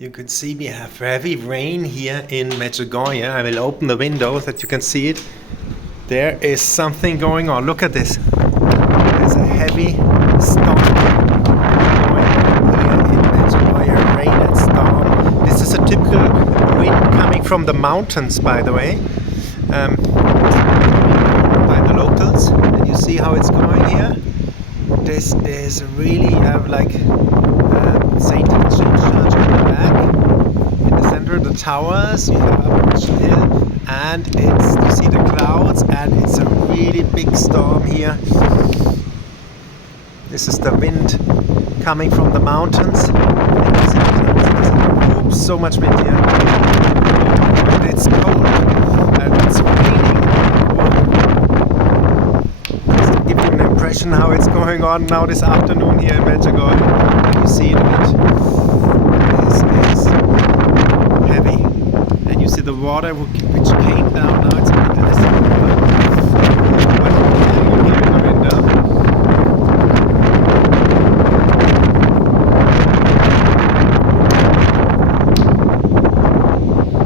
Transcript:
You could see we have heavy rain here in Medjugorje. I will open the window so that you can see it. There is something going on. Look at this. There's a heavy storm going on here in Medjugorje. Rain and storm. This is a typical wind coming from the mountains, by the way. By the locals. And you see how it's going here. This is really like St. Church in the back. In the center of the towers, you have a hill, and you see the clouds, and it's a really big storm here. This is the wind coming from the mountains. Oops, so much wind here. And it's cold, and it's raining. Just to give you an impression how it's going on now this afternoon here in Medjugorje. And you see it a bit. This is heavy. And you see the water which came down now.